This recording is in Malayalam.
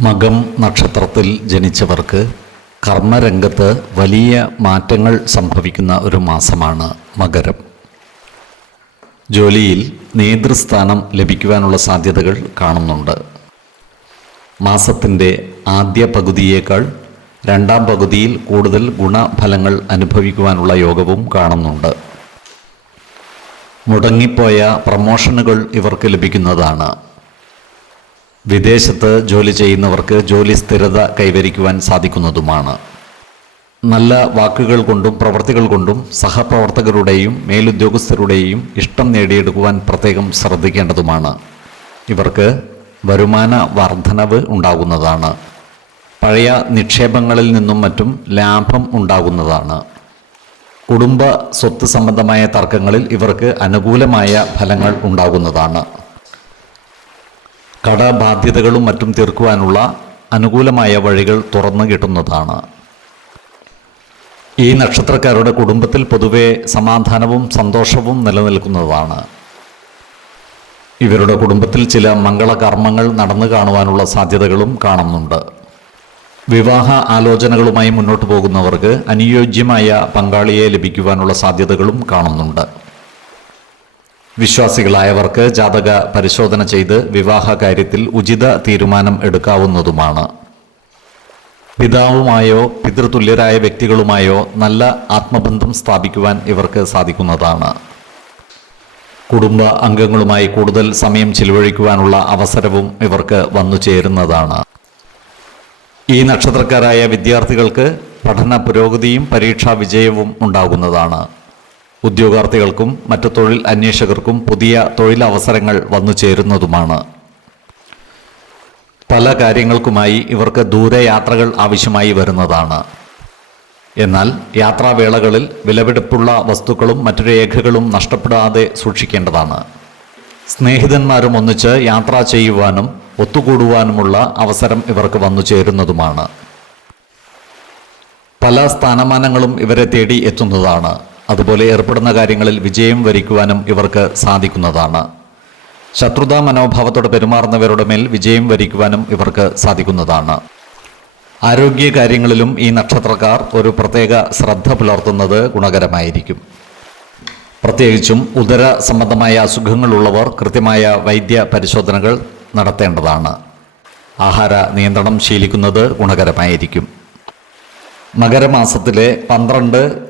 മകം നക്ഷത്രത്തിൽ ജനിച്ചവർക്ക് കർമ്മരംഗത്ത് വലിയ മാറ്റങ്ങൾ സംഭവിക്കുന്ന ഒരു മാസമാണ് മകരം. ജോലിയിൽ നേതൃസ്ഥാനം ലഭിക്കുവാനുള്ള സാധ്യതകൾ കാണുന്നുണ്ട്. മാസത്തിന്റെ ആദ്യ പകുതിയേക്കാൾ രണ്ടാം പകുതിയിൽ കൂടുതൽ ഗുണഫലങ്ങൾ അനുഭവിക്കുവാനുള്ള യോഗവും കാണുന്നുണ്ട്. മുടങ്ങിപ്പോയ പ്രമോഷനുകൾ ഇവർക്ക് ലഭിക്കുന്നതാണ്. വിദേശത്ത് ജോലി ചെയ്യുന്നവർക്ക് ജോലി സ്ഥിരത കൈവരിക്കുവാൻ സാധിക്കുന്നതുമാണ്. നല്ല വാക്കുകൾ കൊണ്ടും പ്രവർത്തികൾ കൊണ്ടും സഹപ്രവർത്തകരുടെയും മേലുദ്യോഗസ്ഥരുടെയും ഇഷ്ടം നേടിയെടുക്കുവാൻ പ്രത്യേകം ശ്രദ്ധിക്കേണ്ടതുമാണ്. ഇവർക്ക് വരുമാന വർധനവ് ഉണ്ടാകുന്നതാണ്. പഴയ നിക്ഷേപങ്ങളിൽ നിന്നും മറ്റും ലാഭം ഉണ്ടാകുന്നതാണ്. കുടുംബ സ്വത്ത് സംബന്ധമായ തർക്കങ്ങളിൽ ഇവർക്ക് അനുകൂലമായ ഫലങ്ങൾ ഉണ്ടാകുന്നതാണ്. കടബാധ്യതകളും മറ്റും തീർക്കുവാനുള്ള അനുകൂലമായ വഴികൾ തുറന്നു കിട്ടുന്നതാണ്. ഈ നക്ഷത്രക്കാരുടെ കുടുംബത്തിൽ പൊതുവെ സമാധാനവും സന്തോഷവും നിലനിൽക്കുന്നതാണ്. ഇവരുടെ കുടുംബത്തിൽ ചില മംഗളകർമ്മങ്ങൾ നടന്നു കാണുവാനുള്ള സാധ്യതകളും കാണുന്നുണ്ട്. വിവാഹ ആലോചനകളുമായി മുന്നോട്ട് പോകുന്നവർക്ക് അനുയോജ്യമായ പങ്കാളിയെ ലഭിക്കുവാനുള്ള സാധ്യതകളും കാണുന്നുണ്ട്. വിശ്വാസികളായവർക്ക് ജാതക പരിശോധന ചെയ്ത് വിവാഹ കാര്യത്തിൽ ഉചിത തീരുമാനം എടുക്കാവുന്നതുമാണ്. പിതാവുമായോ പിതൃതുല്യരായ വ്യക്തികളുമായോ നല്ല ആത്മബന്ധം സ്ഥാപിക്കുവാൻ ഇവർക്ക് സാധിക്കുന്നതാണ്. കുടുംബ അംഗങ്ങളുമായി കൂടുതൽ സമയം ചിലവഴിക്കുവാനുള്ള അവസരവും ഇവർക്ക് വന്നു ചേരുന്നതാണ്. ഈ നക്ഷത്രക്കാരായ വിദ്യാർത്ഥികൾക്ക് പഠന പുരോഗതിയും പരീക്ഷാ വിജയവും ഉണ്ടാകുന്നതാണ്. ഉദ്യോഗാർത്ഥികൾക്കും മറ്റു തൊഴിൽ അന്വേഷകർക്കും പുതിയ തൊഴിലവസരങ്ങൾ വന്നു ചേരുന്നതുമാണ്. പല കാര്യങ്ങൾക്കുമായി ഇവർക്ക് ദൂരയാത്രകൾ ആവശ്യമായി വരുന്നതാണ്. എന്നാൽ യാത്രാവേളകളിൽ വിലപിടിപ്പുള്ള വസ്തുക്കളും മറ്റു രേഖകളും നഷ്ടപ്പെടാതെ സൂക്ഷിക്കേണ്ടതാണ്. സ്നേഹിതന്മാരും ഒന്നിച്ച് യാത്ര ചെയ്യുവാനും ഒത്തുകൂടുവാനുമുള്ള അവസരം ഇവർക്ക് വന്നു ചേരുന്നതുമാണ്. പല സ്ഥാനമാനങ്ങളും ഇവരെ തേടി എത്തുന്നതാണ്. അതുപോലെ ഏർപ്പെടുന്ന കാര്യങ്ങളിൽ വിജയം വരിക്കുവാനും ഇവർക്ക് സാധിക്കുന്നതാണ്. ശത്രുതാ മനോഭാവത്തോടെ പെരുമാറുന്നവരുടെ മേൽ വിജയം വരിക്കുവാനും ഇവർക്ക് സാധിക്കുന്നതാണ്. ആരോഗ്യ കാര്യങ്ങളിലും ഈ നക്ഷത്രക്കാർ ഒരു പ്രത്യേക ശ്രദ്ധ പുലർത്തുന്നത് ഗുണകരമായിരിക്കും. പ്രത്യേകിച്ചും ഉദര സംബന്ധമായ അസുഖങ്ങളുള്ളവർ കൃത്യമായ വൈദ്യ പരിശോധനകൾ നടത്തേണ്ടതാണ്. ആഹാര നിയന്ത്രണം ശീലിക്കുന്നത് ഗുണകരമായിരിക്കും. മകരമാസത്തിലെ പന്ത്രണ്ട്